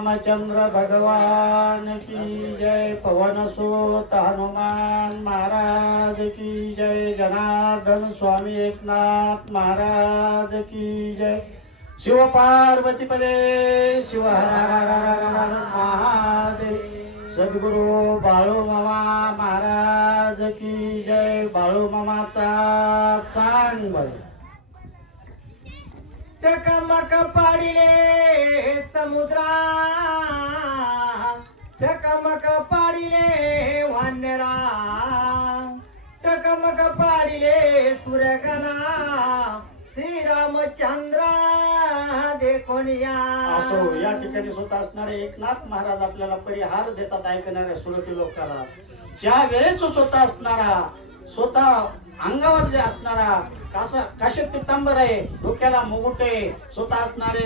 रामचंद्र भगवान की जय पवन सोत हनुमान महाराज की जय जनार्दन स्वामी एकनाथ महाराज की जय। शिव पार्वती पदे शिव महादेव सद्गुरु बाळू मामा महाराज की जय बाळू मामाचा सांग बरं टकमक पाडिले समुद्रा. टकमक पाडिले वानरा. टकमक पाडिले सूर्यगणा. श्रीरामचंद्रा देखोनिया असो या ठिकाणी स्वतः असणारे एकनाथ महाराज आपल्याला परिहार देतात ऐकणाऱ्या सुरती लोकांना ज्या वेळेस स्वतः असणारा स्वतः अंगावर जे असणारा कासा काश्यप पितांबर आहे डोक्याला मुगुट आहे स्वतः असणारे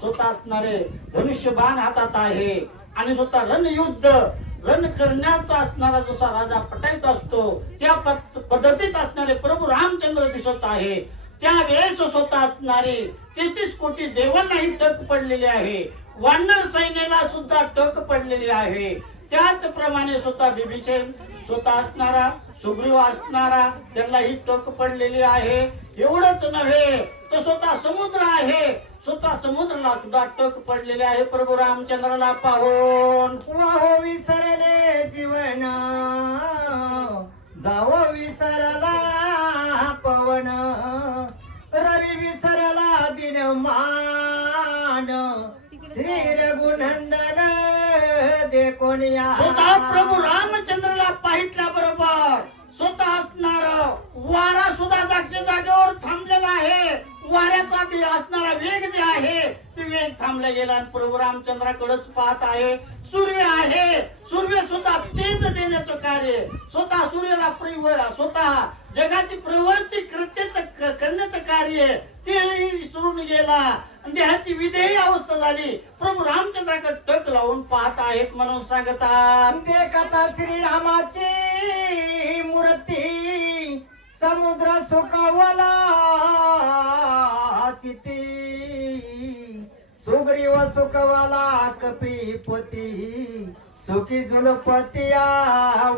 स्वतः असणारे धनुष्य बाण हातात आहे आणि स्वतः रणयुद्ध रण करण्याचा असणारा जसा राजा पटायत असतो त्या पद्धतीत असणारे प्रभू रामचंद्र दिसत आहे. त्यावेळेस स्वतः असणारे तेहतीस कोटी देवांनाही टक पडलेले आहे. वानर सैन्याला सुद्धा टक पडलेली आहे. त्याचप्रमाणे स्वतः बिभीषण स्वतः असणारा सुग्रीव असणारा त्यांना ही टक पडलेली आहे. एवढंच नव्हे तर स्वतः समुद्र आहे. स्वतः समुद्राला सुद्धा टक पडलेले आहे. प्रभू रामचंद्राला पाहून. वाहो विसरले जीवन. जाव विसरला पवन. रवी विसरला दिनमान श्री रघुनंदन देखोनिया स्वतः प्रभू रामचंद्राला पाहितल्या बरोबर स्वतः असणार वारा सुद्धा जागच्या जागेवर थांबलेला आहे. वाऱ्याचा ते असणारा वेग जे आहे ते वेग थांबला गेला आणि प्रभू रामचंद्राकडेच पाहत आहे. सूर्य आहे. सूर्य सुद्धा तेज देण्याचं कार्य. स्वतः सूर्याला स्वतः जगाची प्रवृत्ती कृत्याचं करण्याचं कार्य. ते विसरून गेला. देहाची विधेयी अवस्था झाली. प्रभू रामचंद्राकडे टक लावून पाहत आहेत म्हणून सांगतात देखता श्रीरामाची मूर्ती. समुद्र सुखवला चिती. सुग्रीव कपि पती. सुखी झुलपतिया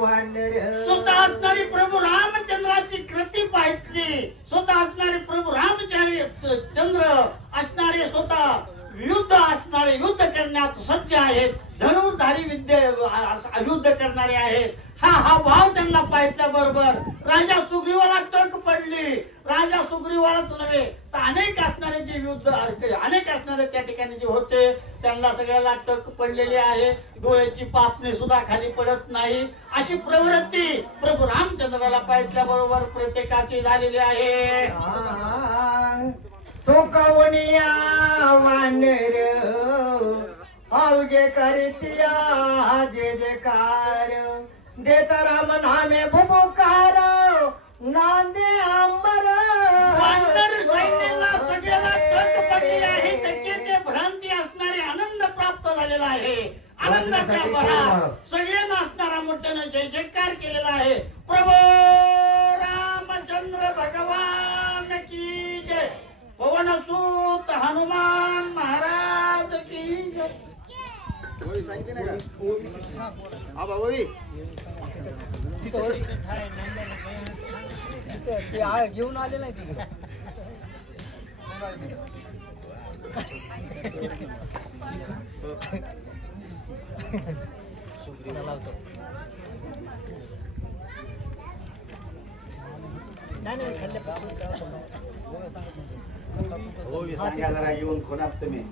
वानर सुतास तरी प्रभू रामचंद्राची कृती पाहितली स्वतः असणारे प्रभू रामचार्य चंद्र असणारे स्वतः युद्ध असणारे युद्ध करण्यास सज्ज आहेत युद्ध करणारे आहेत. हा हा भाव त्यांना पाहिल्या बरोबर. राजा सुग्रीवाला टक पडली. राजा सुग्रीवालाच नव्हे तर अनेक असणारे जे युद्ध अनेक असणारे त्या ठिकाणी जे होते त्यांना सगळ्याला टक पडलेली आहे. डोळ्याची पापणी सुद्धा खाली पडत नाही. अशी प्रवृत्ती प्रभू रामचंद्राला पाहितल्या बरोबर प्रत्येकाची झालेली आहे. सोकावणिया करीतिया जे जेकार देत राम नामे भुबुकार नांदे अंबर वानर सैन्याला सगळ्याला टक पडलेले आहे. धक्क्याचे भ्रांती असणारे आनंद प्राप्त झालेला आहे. आनंदाच्या भरात सगळ्यांना असणारा मोठ्यानं जय जयकार केलेला आहे. प्रभू रामचंद्र भगवान की जय. पवनसूत हनुमान ओवी सांगितले ना का? घेऊन आले नाही तिकडे ओवी सांगा जरा येऊन खोलात तुम्ही.